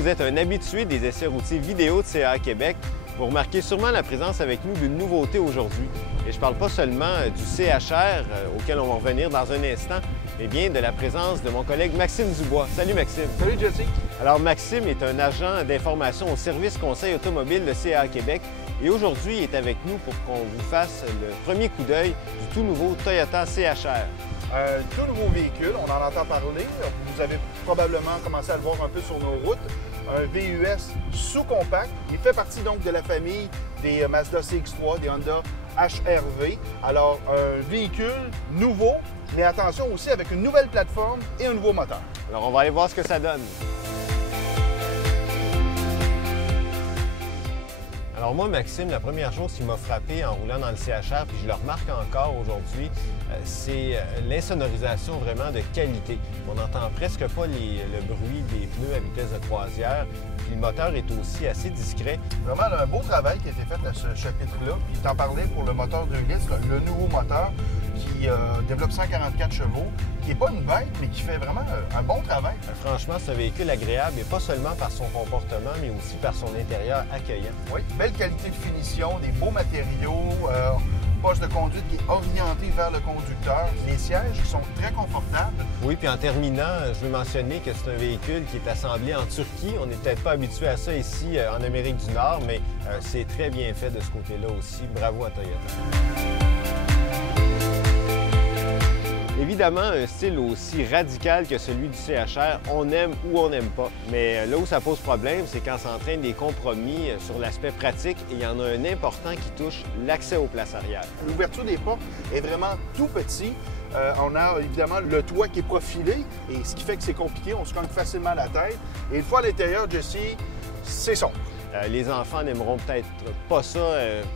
vous êtes un habitué des essais routiers vidéo de CAA Québec, vous remarquez sûrement la présence avec nous d'une nouveauté aujourd'hui. Et je ne parle pas seulement du CHR, auquel on va revenir dans un instant, mais bien de la présence de mon collègue Maxime Dubois. Salut Maxime! Salut Jesse! Alors Maxime est un agent d'information au service conseil automobile de CAA Québec et aujourd'hui il est avec nous pour qu'on vous fasse le premier coup d'œil du tout nouveau Toyota CHR. Un tout nouveau véhicule, on en entend parler. Vous avez probablement commencé à le voir un peu sur nos routes. Un VUS sous-compact. Il fait partie donc de la famille des Mazda CX-3, des Honda HR-V. Alors, un véhicule nouveau, mais attention aussi avec une nouvelle plateforme et un nouveau moteur. Alors on va aller voir ce que ça donne. Alors moi, Maxime, la première chose qui m'a frappé en roulant dans le CHR, puis je le remarque encore aujourd'hui, c'est l'insonorisation vraiment de qualité. On n'entend presque pas le bruit des pneus à vitesse de croisière, puis le moteur est aussi assez discret. Vraiment un beau travail qui a été fait à ce chapitre-là. Puis t'en parlais pour le moteur 2 litres, le nouveau moteur qui développe 144 chevaux, qui n'est pas une bête, mais qui fait vraiment un bon travail. Franchement, c'est un véhicule agréable, et pas seulement par son comportement, mais aussi par son intérieur accueillant. Oui, belle qualité de finition, des beaux matériaux, poste de conduite qui est orienté vers le conducteur, les sièges qui sont très confortables. Oui, puis en terminant, je veux mentionner que c'est un véhicule qui est assemblé en Turquie. On n'est peut-être pas habitué à ça ici en Amérique du Nord, mais c'est très bien fait de ce côté-là aussi. Bravo à Toyota. Évidemment, un style aussi radical que celui du CHR, on aime ou on n'aime pas. Mais là où ça pose problème, c'est quand s'entraînent des compromis sur l'aspect pratique et il y en a un important qui touche l'accès aux places arrière. L'ouverture des portes est vraiment tout petit. On a évidemment le toit qui est profilé et ce qui fait que c'est compliqué, on se cogne facilement la tête. Et une fois à l'intérieur, Jesse, c'est sombre. Les enfants n'aimeront peut-être pas ça,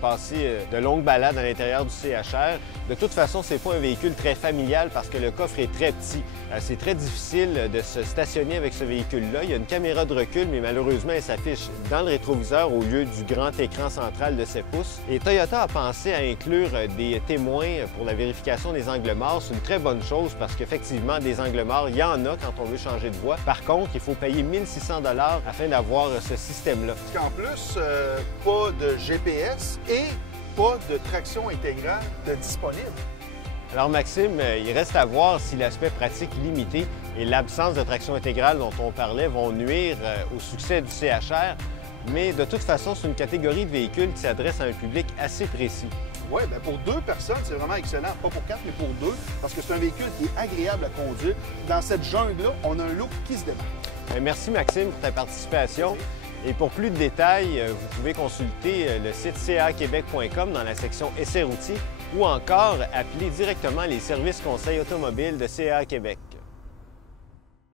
passer de longues balades à l'intérieur du CHR. De toute façon, c'est pas un véhicule très familial parce que le coffre est très petit. C'est très difficile de se stationner avec ce véhicule-là. Il y a une caméra de recul, mais malheureusement, elle s'affiche dans le rétroviseur au lieu du grand écran central de 7 pouces. Et Toyota a pensé à inclure des témoins pour la vérification des angles morts. C'est une très bonne chose parce qu'effectivement, des angles morts, il y en a quand on veut changer de voie. Par contre, il faut payer 1 600 $ afin d'avoir ce système-là. En plus, pas de GPS et pas de traction intégrale de disponible. Alors Maxime, il reste à voir si l'aspect pratique limité et l'absence de traction intégrale dont on parlait vont nuire au succès du CHR, mais de toute façon, c'est une catégorie de véhicules qui s'adresse à un public assez précis. Oui, bien pour 2 personnes, c'est vraiment excellent. Pas pour 4, mais pour 2, parce que c'est un véhicule qui est agréable à conduire. Dans cette jungle-là, on a un look qui se démarque. Merci Maxime pour ta participation. Et pour plus de détails, vous pouvez consulter le site caaquebec.com dans la section Essais routiers ou encore appeler directement les services conseils automobiles de CAA Québec.